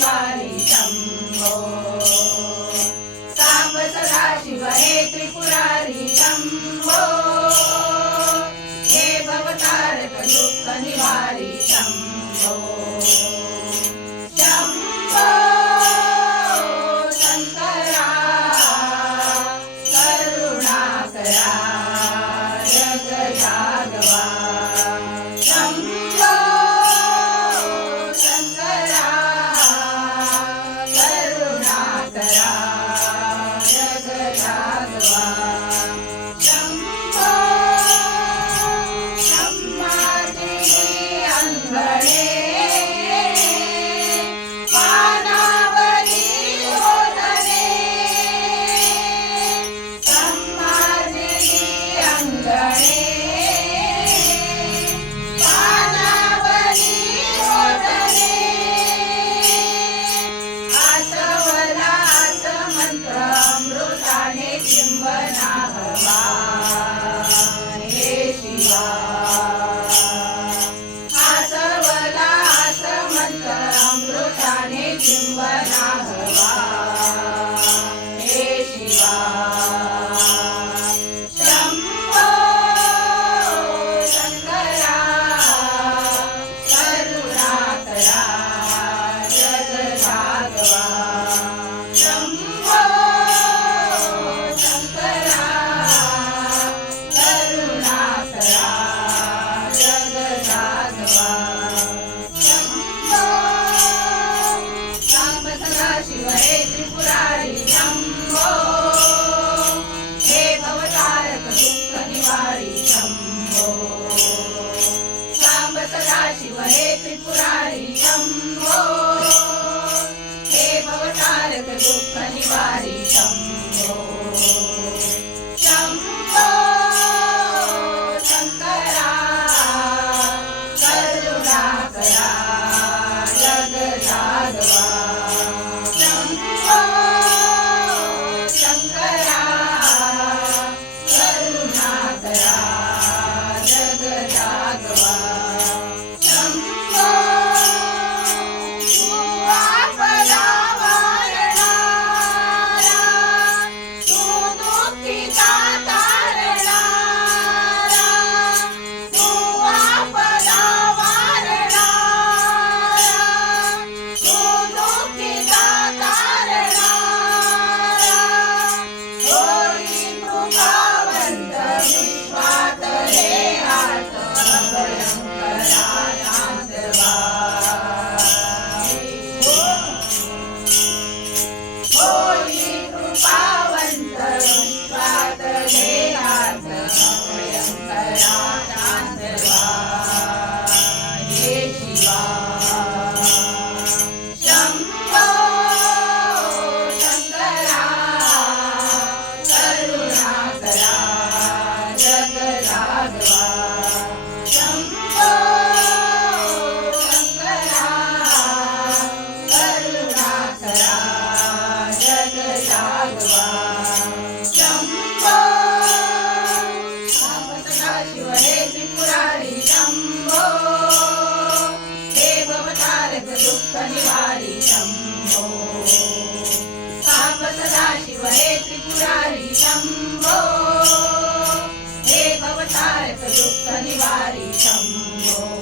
निवारी शंभो सांब सदाशिव हे त्रिपुरारी शंभो हे भवतारक दुःख निवारी शंभो शंभो शंकरा करुणाकरा जगजागवा शंभो शंकरा करुणाकरा जगजागवा शंभो शंभाजी अंगणे पानावली ओढणे संभाजी अंगणे पानावली ओढणे आसवला आसमंत्र अमृताने चिंबना हवा हे शिवा आसवला आसमंत्र अमृताने चिंबना हवा हे शिवा शंभो शंकरा करुणाकरा जगजागवा शंभो शंकरा करुणाकरा जगजागवा शंभो सांब सदाशिव हे त्रिपुरारी शंभो हे भवतारक दुःख निवारी शंभो सांब सदाशिव हे त्रिपुरारी शंभो हे भवतारक दुःख निवारी शंभो शंभो शंकरा करुणाकरा जगजागवा शंभो शंकरा करुणाकरा जगजागवा शंभो तू आपला वारणारा तू दुःखिता तारणारा तू आपला वारणारा तू दुःखिता तारणारा होई कृपावंत विश्वात रे आत भयंकरा शांतवा होई कृपावंत विश्वात रे आत भयंकरा शांतवा हे शिवा शंभो शंकरा करुणाकरा जगजागवा शंभो शंकरा करुणाकरा जगजागवा शंभो सांब सदाशिव हे त्रिपुरारी शंभो हे भवतारक दुःख निवारी शंभो सांब सदाशिव हे त्रिपुरारी शंभो हे भवतारक दुःख निवारी शंभो